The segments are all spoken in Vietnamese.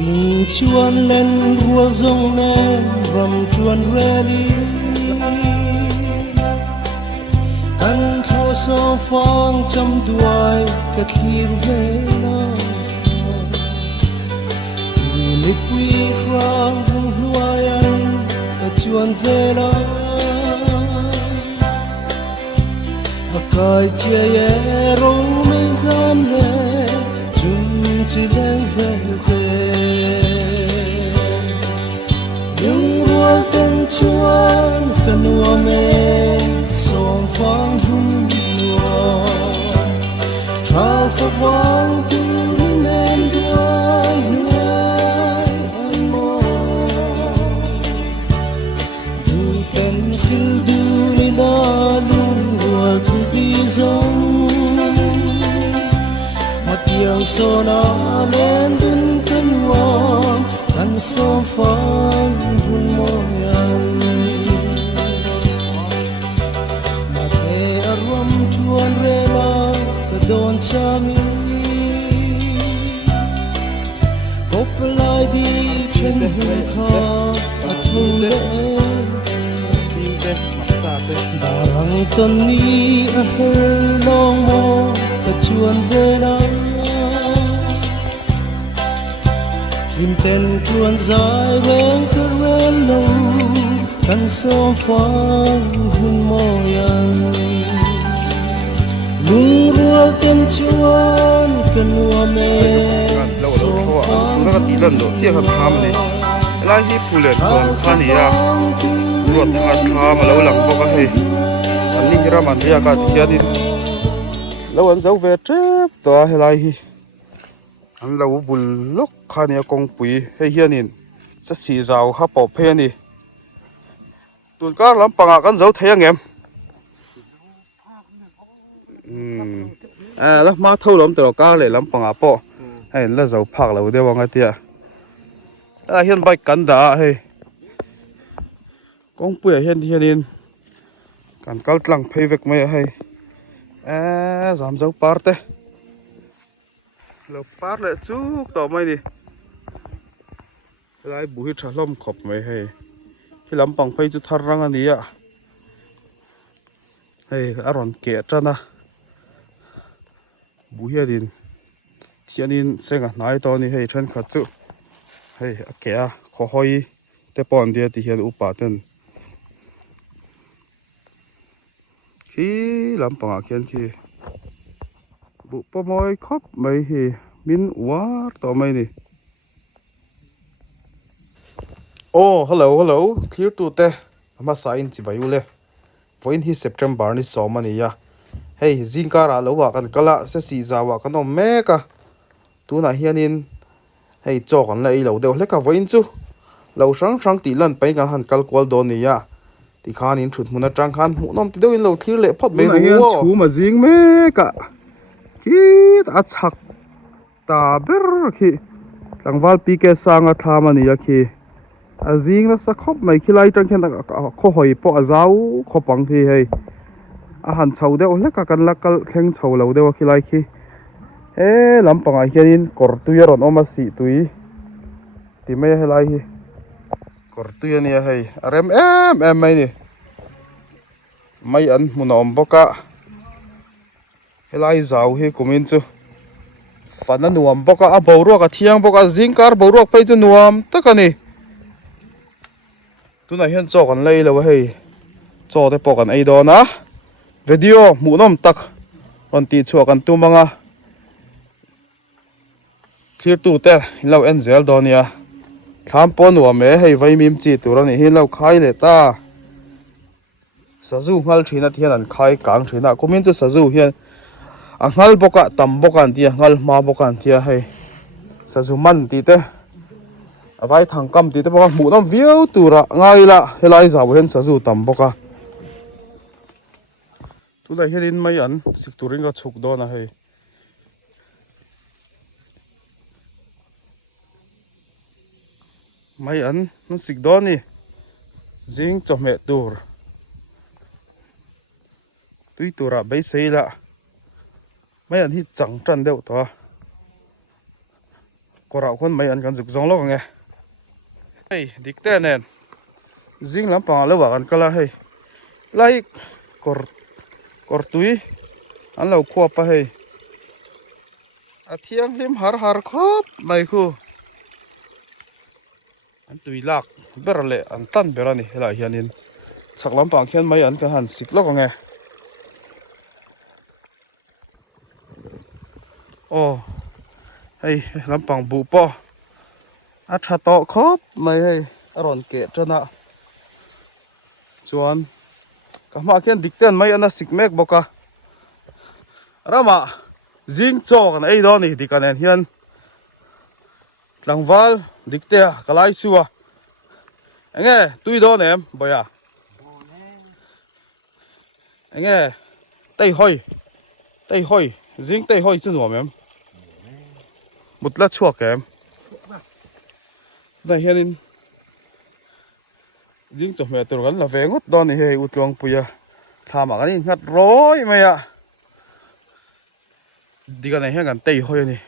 in chuan len rua zong nen ram chuan reli an tho so fang cham duai ka thlir ve na ni pui rang vung hnuai an ka chuan ve na a kai chia ye ro me zam le chung chi leng ve ve yung rual ten chuan kanua me song fang hun lua tral fa vang tu ni nem duai huai an mo du ten khil du ni da lung rual tu di zong matiang so na len dun kanua kan so fang hun mo yan na te arom chuan rela ka don chami kopalai di chen hui kha athung le darang ton ni a her long mo ka chuan vela im ten chuan zai reng ka ren lo kan so fang hun mo yan lung rual tem chuan kan wa me so fang nó tí lần độ chia hợp tham này lại khi phụ lệ còn khá này à ruột thằng khá mà lâu lắm có cái anh đi ra màn ra cả thì đi lâu anh giấu về trép tòa hay lại anh lâu buồn lúc khá này con quỷ hay hiền nhìn sẽ xì rào hấp bọc phê này tuần cá lắm bằng à con giấu thấy anh em à đó má thâu lắm từ cá lại lắm bằng à po hay là giấu phạc là udah bằng cái tia à hiền bay cắn đã hay con quỷ hiền nhìn cắn cá lăng phê việc mấy hay à giảm giấu part đấy lâu part lại chút tao mấy đi lại bùi trả lom khop mấy hay khi lắm bằng phê chút thar răng anh đi à hay aron kẹt ra na bùi hiền hiền xem à nãy tao này hay chân khát chú hay kẹt khó hoi te pon dia thì hiền upaten khi làm bằng kiên khi bộ po môi khóc mấy thì min quá tao mấy nè oh hello clear to te ama sign chi bai ule voin hi September ni so mani ya hey zingkara lo wa kan kala se si zawa kan om meka tu na hianin hey chok an lai lo deuh hleka voin chu lo sang ti lan pai kan han kal kwal don ni ya ti khan in thut muna tang khan mu nom ti deuh in lo thlir le phot me ru chu ma jing meka ki ta chak ta ber khi tangwal pi ke sanga thamani ya khi azing na sakhop mai khilai tang khen kho hoi po azau kho pang thi hei a han chho deuh hleka kan lakal kheng chho lo deuh khilai khi e lampanga hianin kor tuiron oma si tui ti mai helai hi kor tuiani hei arem em mai ni mai an munom boka helai zau hi kumin chu fana nuam boka a boruak a thiang boka zingkar boruak phei chu nuam takani tuna hian chok an lei lo hei chaw te pok an ei dona video munom tak ron ti chuak an tumanga clear tu te lo en zel donia tham pon wa me hei vai mim chi turani hi lo khai le ta sazu ngal thina thian an khai kang thina komin chu sazu hian a ngal boka tam boka an tia ngal ma boka an tia hei sazu man ti te avai thang kam ti te boka mu nom viau tura ngai la helai zaw hen sazu tam boka tu la hian in mai an sik turing ga chuk dona hei mai an nó sik doni jing chome tur tui tura bei sei la mai an hi chang tran deuh to có rau con mấy ăn cần dục giống lo nghe hey dik te nen zing lam pa lo wa kan kala hey lai kor tui an lo khuap pa hey a thiang lim har khop mai khu an tui lak ber le an tan berani hela hianin chak lam pang khian mai an ka han sik lo nghe ô hey lam pang bu po a tha to khop mai hey aron ke chana chuan ka ma khian dik ten mai ana sik mek boka rama zing chok an ei do ni dikanen hian tlangwal dikte kalai suwa enge tui do nem boya enge tei hoi zing tei hoi chu nuam em mutla chuak em na hianin zing chok me tur kan la ve ngot do ni he utlong puya thama kan in ngat roi maya dikanen hian kan tei hoi ni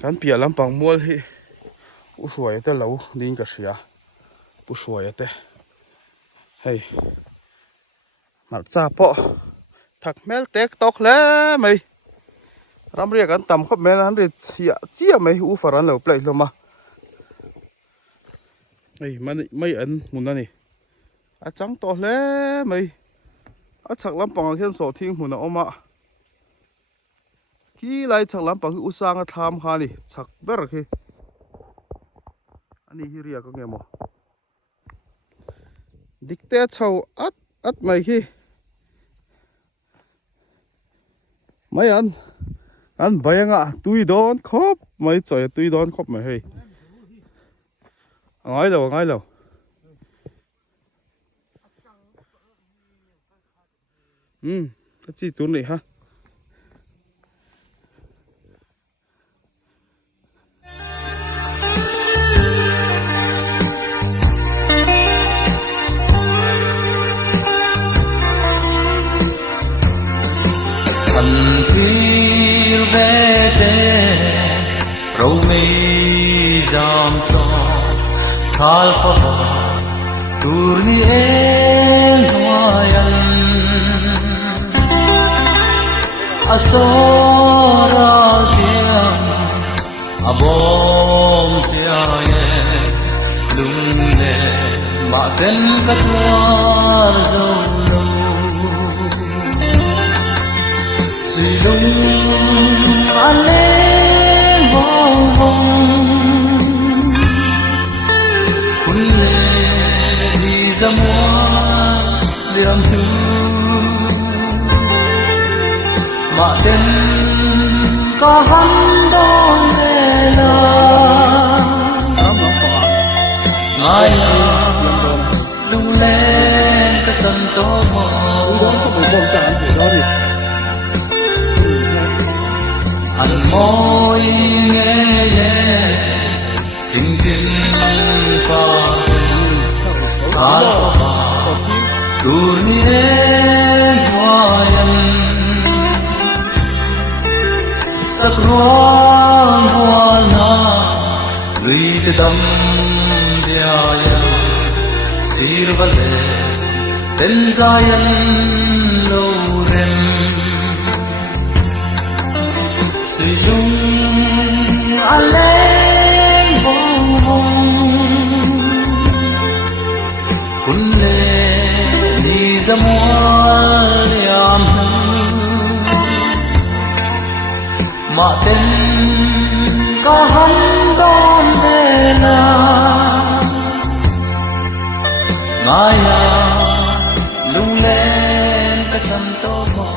kan pia lampang mual hi ushuai te lo ding ka sia ushuai te hei mar cha po thak mel tek tok le mai ram ria kan tam khop mel han ri chia mai u faran lo plai loma hei mai an mun ani a chang to le mai a chak lampang hian so thing mun a oma ki lai chak lampang hi usanga tham kha ni chak ber khi ani hi ria ka ngemo dikte chho at mai hi mai an bayanga tui don khop mai choi tui don khop mai hei ngai lo cái chi tur này ha thal khaba turni el hoyan asora kiam abom siaye lungle ma ten katwar zolo silung ale zamwa liram thu ma ten ka han don la ngai lung lên ka chan to mo an moi nghe ye ting tin pa alpha turni hoyan sakron hoana luit dam diaya sirvale tenzayan lorem silung ale zamwal yam ma ten ka han don na ngaya lung lên ka chan to mo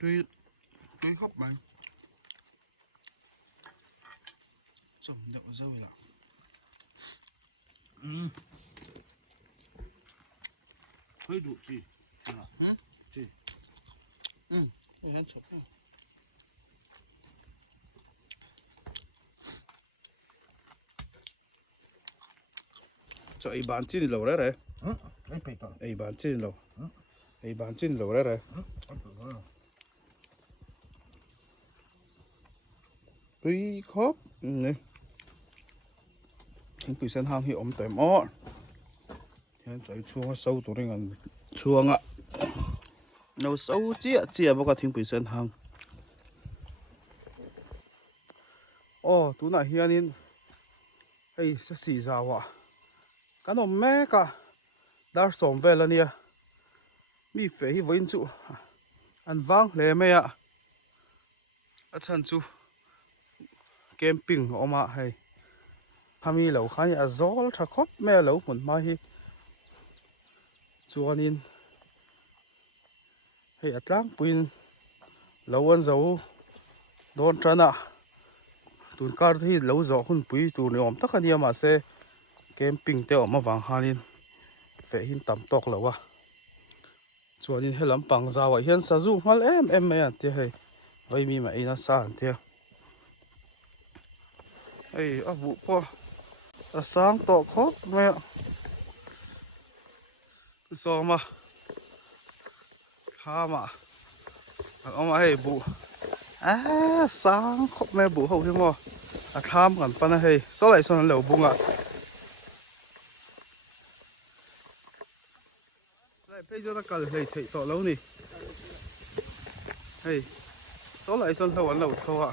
tui khóc mày chồng đậu dâu là hơi đủ chị chị hết chụp cho ý bán chi thì lâu đấy đấy ấy phải tao ai bàn chín lầu ai bàn chín lầu đấy rồi tuy khóc này chúng tôi sẽ ham hiểu ông tèm ó hiện tại chuông sâu tụi này ngàn chuông ạ nấu sâu chia chia bao cái chúng tôi sẽ hàng tụi này hiện in ai sẽ xì rau à cái nó mẹ cả đã sống về là nè mi phải hi vĩnh chú ăn vang lệ mẹ ạ ở chân chú camping ôm ạ hay hami lâu khai à gió thà khóc mẹ lâu một mai hi chuan in hay ở trắng pin lâu ăn dầu đón chân ạ tuần cao thì lâu gió hun pui tuần này ôm tất cả niệm mà sẽ camping theo mà vàng hanin phải hin tầm tóc lâu à chuan in hay lắm bằng dao vậy hiền sa du mal em mày à thế hay vậy mi mà ina sa anh thế ấy à vụ qua sáng tỏ khóc mẹ cứ so mà ha mà ông ấy vụ sáng khóc mẹ vụ hậu thế mà tham gần pan hay số lại số lẩu bung à lại bây giờ nó cần hay thấy tỏ lâu nè hay số lại số lẩu thôi à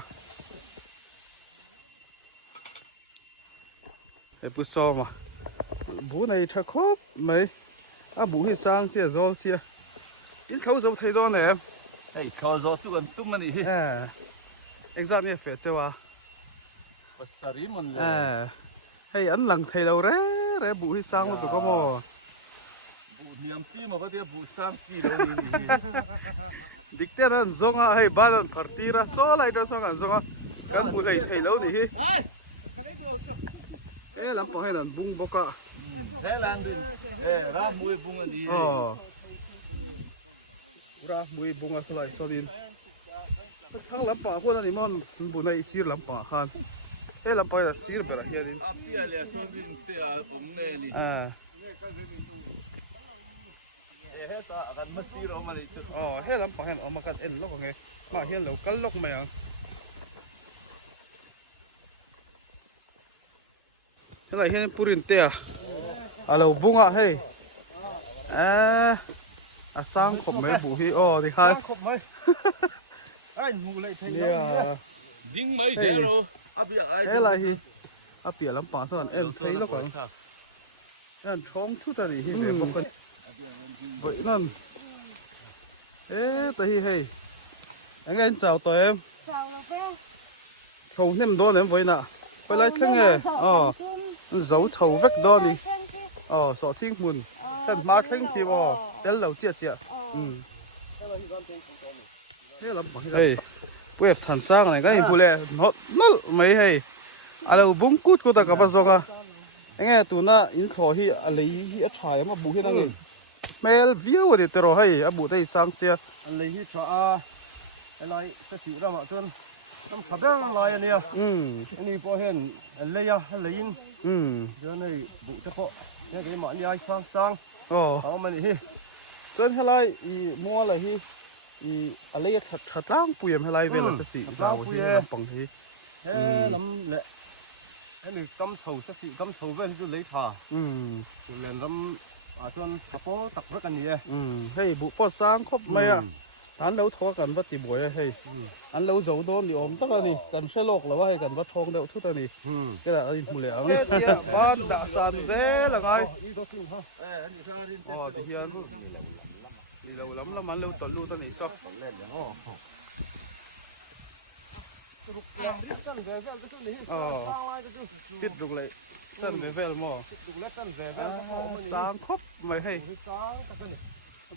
cái bữa sau mà bữa này thật khóc mấy bữa thì sáng xia gió xia ít khâu dấu thấy đó này em Hey, khâu gió tu gần tum mà đi. exact như phải chưa à Pasari man le. hay anh lần thấy đâu đấy bữa thì sáng mà tụi có mò Bu niam chi mà có thể bu sang chi đâu đi. đích tên là zong à hay ba lần party ra số lại đó sao cả zong à cái bữa này thấy lâu đi cái làm bao hay là bung bốc à Thế là đi. Ra mui bung anh đi. ra mui bung à lại số đi thằng làm bao hôm nay mình bữa này xíu làm bao han cái làm bao là xíu bера hiện đi Apia le so đi te a bung ne ni. Hết ta gần mất xí rồi mà đi. Hết làm bao hen mà cái em lóc nghe mà hiện lâu cái lóc mày à thế này hiện purin te à lâu bung à hey sang khom mấy bù hi thì hai Khóc mấy. Anh ngủ lại thấy nè ding mấy giờ rồi. Apia ai. thế là hi bịa lắm bao sao em thấy nó còn anh không chút gì hi về một con vậy nên tại hi hey anh chào tụi em không nem đó em vậy nè quay lại thằng nghe giấu chầu vách đó đi sợ thiên mùn thân má thằng thì đến lâu chia thế lắm hey bữa thằng sang này cái bữa lẹ nó mấy hay lâu bung cút của ta cả bao giờ anh nghe tụi nó in khó hi lấy hi trái mà bù hi năng gì mail view thì tao hay bù đây sang xe lấy hi cho lại sẽ chịu ra mà chân năm thập đó lại anh nha anh đi qua hen lấy in giờ này bù cho họ cái mà anh ai sang họ mà đi chân hay lại mua là hi lấy thật lang bùi hay lại về là sẽ giàu hi bằng hi lắm lệ cái này cắm sầu sẽ xị cắm sầu về thì lấy thả lên lắm chân có tập rất là nhiều hay bù có sang khóc mày à anh lâu thua cần bắt thì bùi hay anh lâu giàu đôn thì ôm tất cả đi cần xe lộc là hay cần bắt thong đậu chút đi cái là anh mua lẻ cái ban đã sàn dễ là ngay thì hiền đi lâu lắm anh lâu tuần lưu tao này sao tiếp tục lại chân về về mò sáng khóc mày hay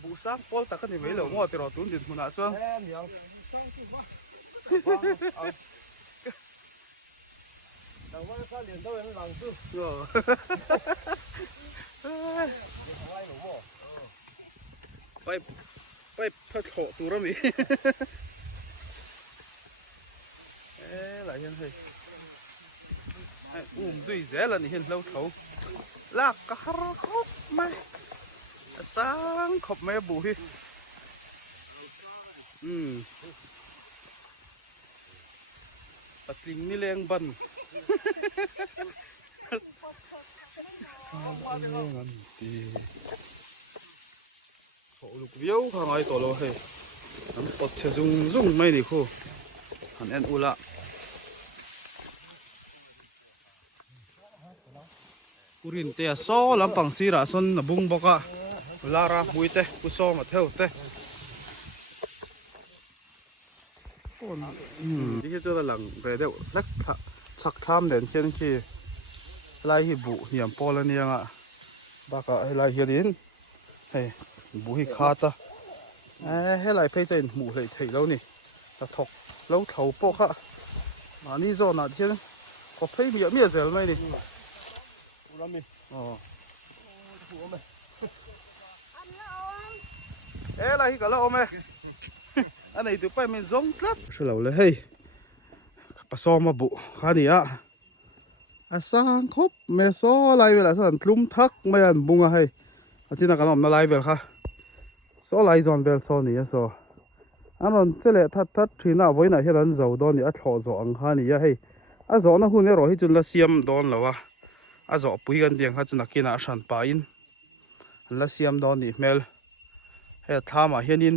bù sáng pol ta cái này mấy lẩu mò thì rồi tốn tiền mua nát xuống bay phát khổ tù đó mi lại hiện hay duy dễ là hiện lâu thấu là cả khóc mày ta ขบไม่บุยตัดลิงนี่แรงบันงันตีโอ้ลูกเบี้ยวข้างไอ้ตัวเราเฮ้ยน้ำตดเชซุงซุงไม่ดิคู่หันเอ็นอุละกุรินเตียซ้อลำปังซีระสนนบุงบอกะลาราบุยเตะกุซ้อมาเท่าเตะนี่คือตัวหลังเรเดวเล็กชักทามเด่นเช่นที่ไล่หิบุเหี่ยมปอลเนี่ยอ่ะบากะไล่เฮียดินเฮ้บุหิคาตาให้ไล่เพย์เจนหมูเลยถีแล้วนี่ตะทกแล้วเถาปอกะมานี่โซนอ่ะเช่นก็เพย์มีเซลไหมนี่อ๋อไล่กันแล้วเอาไหมอันนี้ตัวไปมันซงครับใช่แล้วเลยเฮ้ยปะซอมาบุข้านี่อ่ะสร้างครบเมซอไล่เวลาสั่นคลุ้มทักไม่อันบุงอะเฮ้ยอาทิตย์นักการนำไล่เวลค่ะซอไล่จอนเวลซอนี่อ่ะซออันนั้นเจ้าเล่ทัดที่น่าไว้ไหนที่นั้นจะโดนนี่อ่ะถอดจออังข้านี่อ่ะเฮ้ยอ่ะจอน่ะหุ่นเนี่ยรอให้จนละเสียมโดนแล้ววะอ่ะจอปุยกันเดียงข้าจะนักกินอ่ะฉันไปอินละเสียมโดนนี่เมลเฮ้ยท่ามาเฮียนิน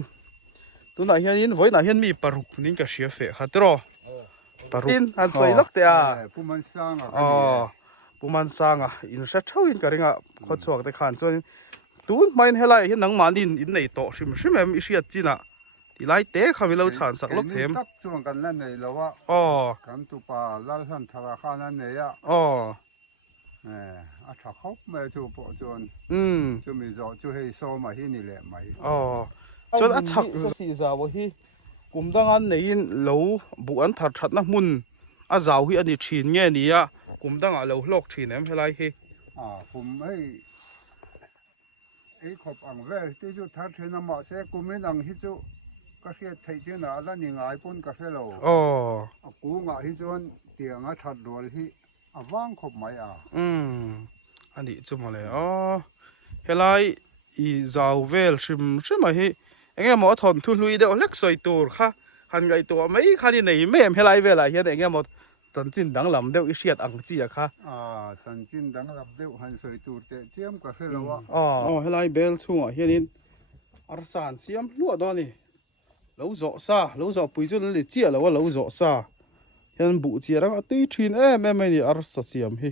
ตัวไหนเฮียนินไว้ไหนเฮียนมีปลารุกนี่ก็เสียเฟะครับตรอปลารุกอันสวยลักเตะผู้มันสร้างอ๋อผู้มันสร้างอ่ะอินเสร็จเท่าอินกันเองอ่ะเขาชอบแต่ขันส่วนตัวไม่เห็นไรเห็นหนังมันอินในโต๊ะชิมแม่ไม่เสียจีน่ะที่ไรเตะเขาไม่เล่าฉานสักลักเทมตักช่วงกันนั่นเลยแล้วว่าอ๋อกันตุปลาล่าสันธนาคารนั่นเลยอ่ะอ๋ออาถ้าเขาไม่จูบจนจะมีจอจะให้โซมาที่นี่แหละไหมอ๋อจนอัดชักสีสาวที่กลุ่มดังอันนี้เหลาบุอันถัดชัดนะมุนอาสาวที่อันนี้ชินเงี้ยนี่อ่ะกลุ่มดังอ่ะเหลาโลกชินเอ็มให้ไรที่ผมไอ้ขบอังเวที่จุดทัดเทนมาเสกุมินังฮิจุก็เสียไทยเจ้าหน้าแล้วนี่ง่ายปุ่นก็เสียเราอ๋อกูง่ายฮิจนเตียงอ่ะทัดรัวที่ว่างขบไหมอันนี้จุ่มอะไรอ๋อเฮลัยอีสาวเวลชิมมาให้เอ็งหมอถอนทุลุยเดียวเล็กสวยตัวค่ะหันไงตัวไม่คันนี้ไหนไม่เฮลัยเวลาเฮียเอ็งหมดจันจินดังลำเดียวอีเสียดอังจีอะค่ะจันจินดังลำเดียวหันสวยตัวเจียมก็เสียแล้ววะอ๋อเฮลัยเบลช่วงเฮียนี่อาร์สานเสียมลั่วตอนนี้เราโจซาเราโจปุยจุนเลยเจียแล้วว่าเราโจซาเห็นบุเจียรังตุยทินแม่นี่อาร์สเสียมเฮ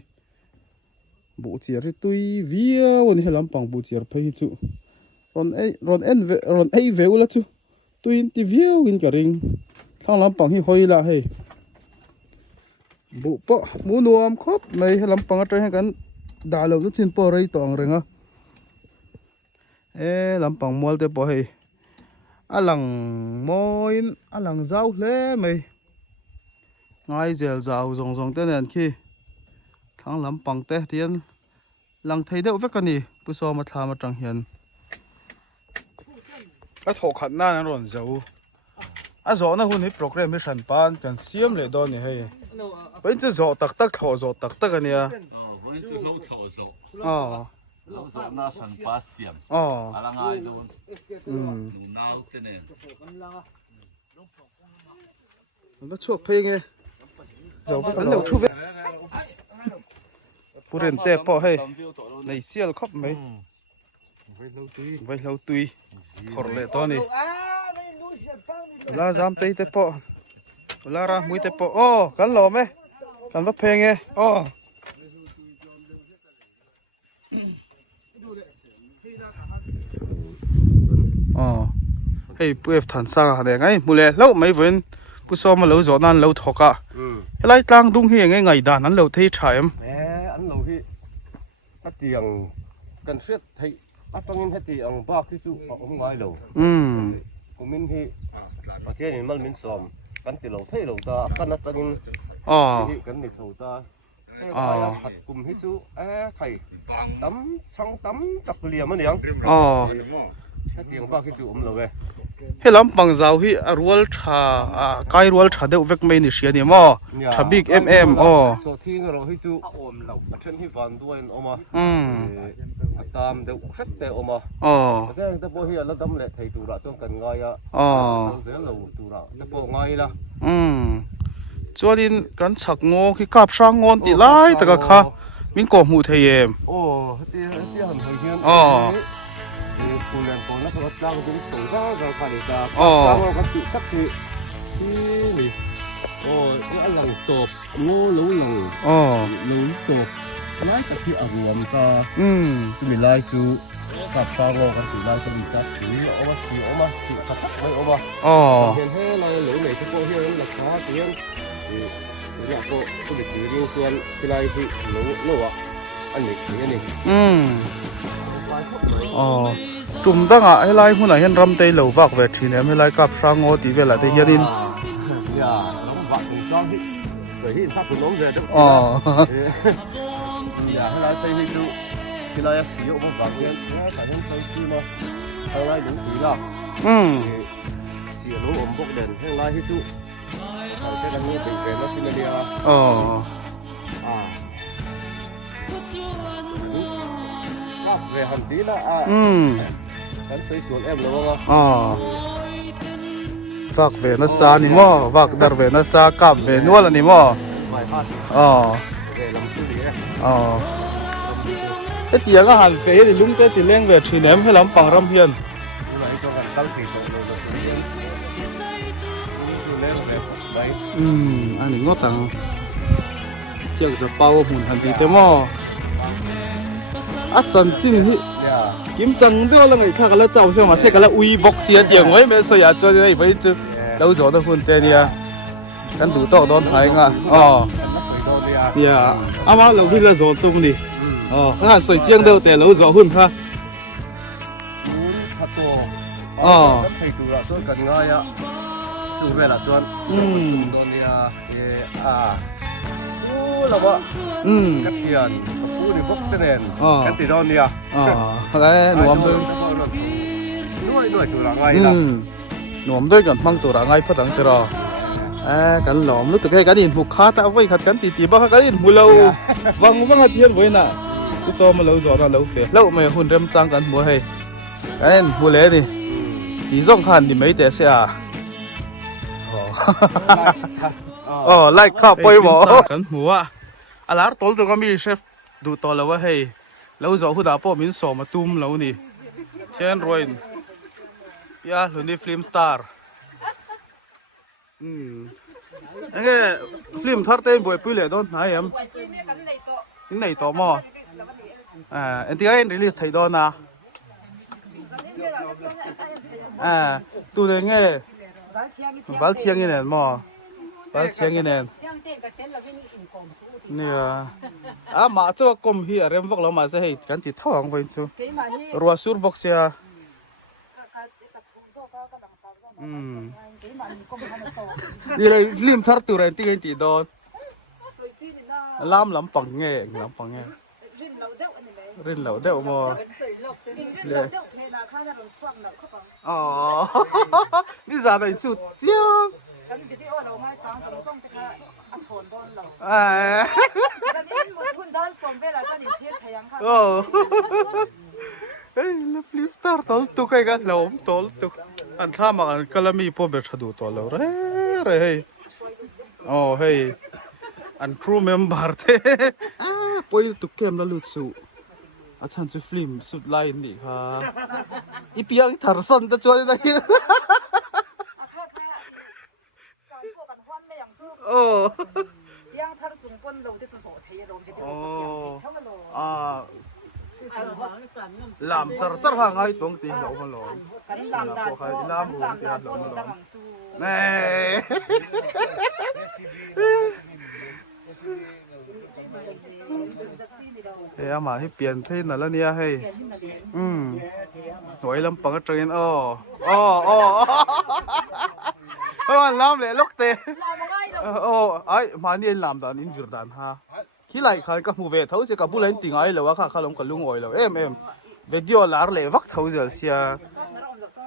บุเจียร์ตุยวิววันนี้ลำปังบุเจียร์ไปจูรอนไอเวลละจูตุยที่วิวกินกระริงข้างลำปังที่หอยละเฮบุปะมูนวมครบไม่ลำปังอะไรให้กันด่าเราจะชินปอไรต่ออะไรเงี้ยลำปังมัวแต่ปอเฮอลังมอยอลังเจ้าเล่ไม่ง่ายเจลเจ้าส่งเต้นนั่นขี้ทางลำปังเตะเทียนหลังไทยเดียวเวกันนี่ผู้สอมาทามาจังเฮียนก็ถกขัดหน้านั่นร้อนเจ้าสอนนะหุ่นให้โปรแกรมให้ฉันปานกันเสียมเลยตอนนี้ให้เป็นจะสอตักขอสอตักกันเนี่ยเป็นจะเราถอสอเราสอหน้าฉันปาเสียมอะไรง่ายโดนหนูน่าลุกเต้นเนี่ยมันก็ช่วยเพลงไงเจ้าก็เร็วช่วยผู้เรียนเตะปอให้ในเสียลครบไหมไว้เราตุยขอเลยตอนนี้ลาจามเตะปอลารามุยเตะปออ๋อกันหล่อไหมกันว่าเพลงไงอ๋อให้เพื่อฐานสร้างอะไรไงมูเลยแล้วไม่เว้นผู้ซ้อมมาเราจอนั่นเราถกอ่ะไล่กลางดุงเฮียไงด่านนั้นเราเทใช่ไหมอันเราที่ตัดเตียงกันเสียที่อัดตรงนี้ที่อังบ้าที่สุดของไว้เรากูมินที่ประเทศนี้มันมินซ้อมกันที่เราเทเราตากันนัดตรงนี้กันในเขาตาผัดกลุ่มที่สุดไข่ตั้มช่างตั้มตักเหลี่ยมมันเนียงเตียงบ้าที่สุดเราไงเฮลำปังเจ้าที่รัวชาใกล้รัวชาเด็กเวกไม่นิเชียนี่มั้งชาบิ๊กอ๋อส่วนที่เราให้จูเราเช่นที่ฟันด้วยออกมา ตามเดี๋ยวเซ็ตเตะออกมา อ๋อ แต่แต่พอเฮียแล้วดำเละไทยตัวละต้องกันง่ายอ่ะ อ๋อ เสียเราตัวละแต่พอง่ายละ จวนดินกันฉักงอคือกาบช่างงอนติไล่แต่ก็ค่ะมิงกอหูเทียม โอ้ที่หันไปเฮียน อ๋อ กูเรียนก่อนแล้วก็จ้างเป็นตัวก็ขาดตา อ๋อ จ้างเราก็ติดสักทีนี่โอ้ยอันหลังตบงูหลัง อ๋อ หลังตบไล่แต่ที่อารมณ์ตา มีลายคือกับฟางโลกันสีลายจะมีจับสีเอามาสีเอามาสีขัดไม่เอามา อ๋อ เห็นให้ลายเหลืองไหนที่พวกเฮียนั้นราคาเตียงเนี่ยพวกผู้ติดสีเรียงส่วนที่ลายที่หนูโลอ่ะอันนี้สีอันนี้ อ๋อจุ่มตั้งอ่ะให้ไล่หุ่นไหนเห็นรำเตยเหลววักเวทีเนี่ยไม่ไล่กับช่างงอตีเวลาเตยยันดิน เนี่ยน้องวักของจ้องที่สวยที่ทักคุณน้องเลยทุก อ๋อ เนี่ยให้ลายเตยให้ดูที่ลายสีเอามาวักเนี่ยแต่ยังใช้ที่มาให้ลายหนูสีละสีหนูอมพวกเด่นให้ลายให้ดูใช้กันนี้เป็นแล้วสิเนี่ย อ๋อ về hầm tí là hắn xây xuống em đúng không? Vạc về nó xa nè mò, vạc đợt về nó xa cạp về nuốt là nè mò. Về làm cái gì đấy? Cái tiếng á hẳn phế thì lung tết thì lên về thì ném hay lắm bằng râm hiền. Nhưng mà cho gần tăng thì tổng rồi lên về đấy. Anh ngót tặng chiếc giật bao hùn hẳn tí thế mò. Chân chín hi. Kiếm chân đó là người khác là cháu cho mà sẽ là uy bọc xia tiếng ấy mới soi cho đây vậy chứ. Đâu rồi nó hùn tê đi à. Căn đủ to đón thấy ngà. Mà lâu khi là gió tung đi. Hẳn soi chiêng đâu tè lâu gió hùn ha. Thầy tụ là tôi cần ngay á. Chủ về là chuan. Đón đi là vợ. Cắt tiền. Đi bốc tên nền cái tỷ đòn đi à cái nuông đuổi chủ là ngay là nuông đuổi gần mang chủ là ngay phát đằng tờ cái lỏm lúc từ cái điện hụt khá ta với khát cái tỷ bao cái điện mùi lâu văng hạt thiên với nè cái số mà lâu gió là lâu phê lâu mày hôn rem trang cái mùa hay cái mùa lễ đi tí rong khăn thì mấy té xe à lại khắp bơi bỏ cái mùa à lá tối tôi có mi chefดูต่อแล้วว่าเฮ้ยแล้วจะหัวดาป้อมินสอมาตุ้มแล้วนี่เช่นรอยยาหรือนี่ฟิล์มสตาร์ยังไงฟิล์มทัดเต้นบ่อยปุ้ยเลยโดนไหนยังไหนต่อมออันที่ไอ้รีลิสไทยโดนนะตัวเงี้ยบัลเทียงเนี่ยมอบัลเทียงเนี่ยเนี่ยมาเจ้ากรมฮีเริ่มพวกเรามาจะให้กันติดท่องไปชูรัวสูร์บ็อกเซียนี่เลยลิมทัดตัวเรนที่เห็นติดโดนล้ำปังเงี้ยล้ำปังเงี้ยรินเหลาเดวมอเลยอ๋อนี่จะได้สุดเจ้าเฮ้ยแล้วฟลิปสตาร์ตอลตุกไอ้กันเราตอลตุกอันท่ามากันก็ละมีพอเบ็ดดูตอลแล้วเฮ้ยอ๋อเฮ้ยอันครูเมมเบอร์เท่ปอยตุกเกมแล้วลุดสูอาจารย์จะฟิล์มสุดไลน์นี่ค่ะอีพียังทาร์สันแต่ช่วยได้โอ้ยังทาร์จุงปนเราจะสอเทียเราจะได้เสียงเท่ากันเลยลำจัดห่างไอ้ตรงตีเรามาหลงลำดาลลำดาลปนดังจูแม่เฮ้ยมาให้เปลี่ยนเท่นั่นแล้วเนี่ยเฮ้ยสวยลำปังก็เทรนอ๋อล้ำเลยลูกเตะโอ้ไอ้มาเนี่ยล้ำดานอินวิร์ดานฮะขี้ไหลขันกับมูเวทเขาเสียกับบุเรนติงไอ้เลยว่าข้าลงกับลุงอ้อยเลยวิดีโอลาร์เลยวักเขาจะเสีย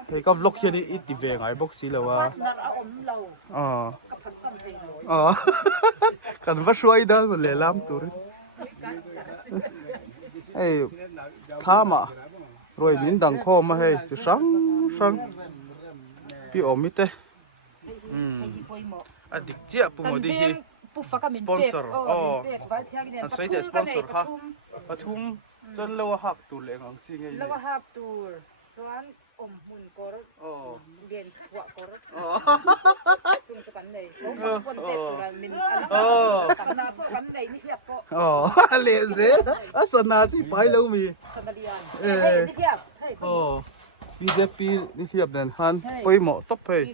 เฮ้ยกับล็อกเฮียนี่อิติเวงไอ้บ็อกซี่เลยว่ากันว่าช่วยได้หมดเลยล้ำตัว hey thama rồi đến đằng kho mà hey từ sáng bị ốm ít đấy adik chia pu mo di hi sponsor anh say de sponsor ha athum chân lâu hak tu lệ ngang chi ngay lâu hak tu chuan mun kor bien chua kor chung sa kan nei ko kon te tu ra min sana po kan nei ni hiap po lệ dễ asana chi pai lâu mi sanalian hey ni hiap hey BJP ni hiap den han poi mo top pei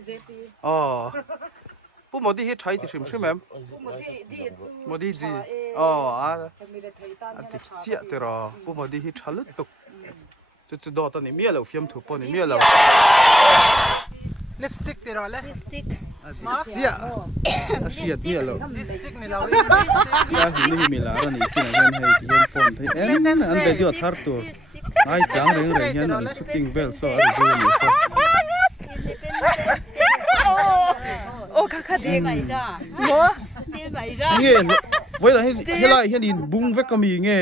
pu mo di hi thai ti sim em mo di ji adik chia te ro pu mo di hi thalut tuk chu do ta ni mi lo fiam thu po ni mi lo lipstick ti ro le lipstick chia asiat mi lo lipstick ni lo ya hi mi la ra ni chi na hen hei hian phone thei en an be jo thar tu ai chang reng reng hian an shooting bell so ari du ni so kha de ngai ra mo still ngai ra nge voi la helai hian in bung ve kami nge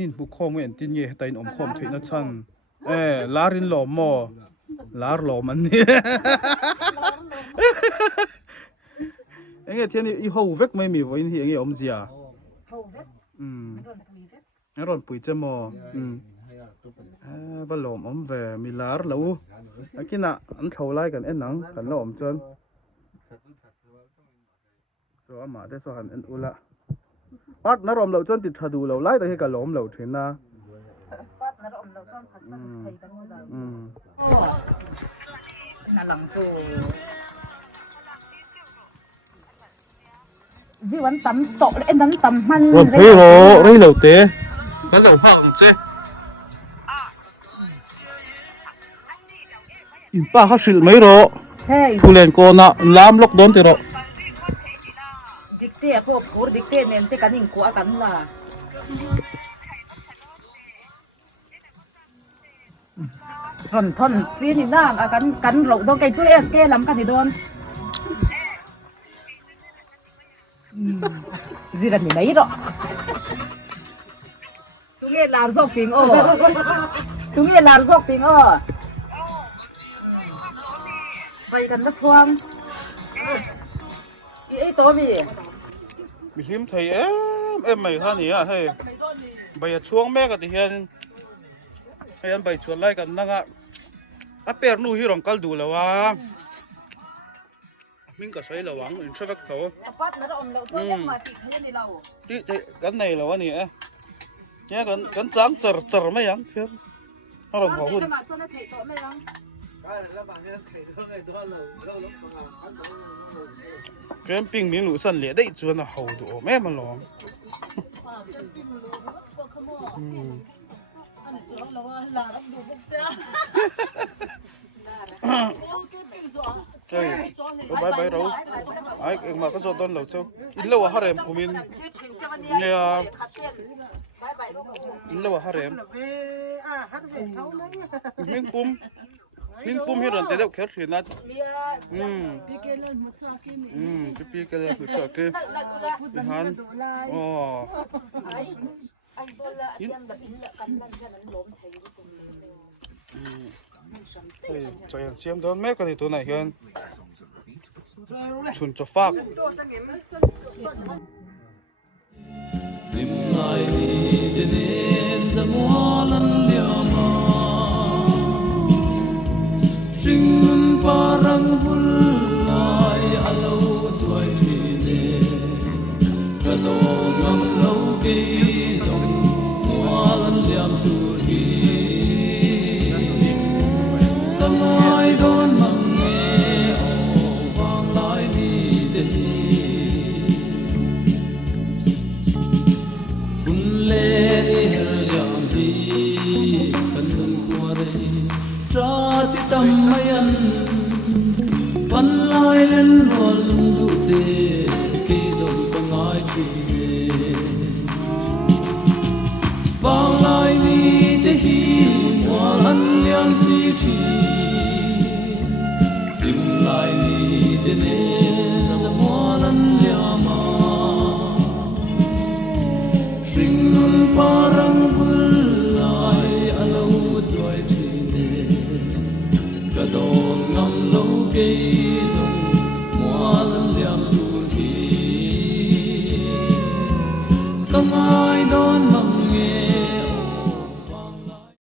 in bu khom en tin nge tain om khom theina chan larin lo mo lar lo man ni nge thian i ho vek mai mi voin hi nge om zia ho vek ron pui che mo ba lom om ve mi lar lo akina an thau lai kan en nang kan lo om chon so ama de so han en ula pat na rom lo chon ti thadu lo lai ta he ka lom lo thin na pat na rom lo chon phat thei kan na lang chu vi wan tam to en dan tam man ron pui ho rei lo te kan lo ha om che in pa ha sil mai ro hey thulen ko na lam lok don te ro dikte po phur dikte nen te kaning ko akan la ron thon chi ni nang akan kan ro do kai chu sk lam kan ni don ziran ni mai ro tu nge lar zok ting tu nge lar zok ting vậy cần đất xuông ý tối vì mi him thei em mai ha ni a hey bai chuang me ka ti hian hian bai chuan lai kan nanga a per nu hi rong kal du lawa min ka sai lawang in travek tho phát nó ổn lâu thôi em mà chị thấy như lâu ti kan nei lawa ni a ya kan chang char mai yang thiam ron ho hun mà cho nó thấy tội mày không camping min lu san le dei chuan a ho du me ma lo bye bye rồi ai em mà có cho don lâu châu in lâu à harem của mình nghe in lâu à harem mình pum hiền thế đâu kéo thuyền nát pi cái này cứ sợ cái hắn trời ơi xem đón mấy cái này tôi này hơn chun cho phác vang lai ni te hi wa han lian si thi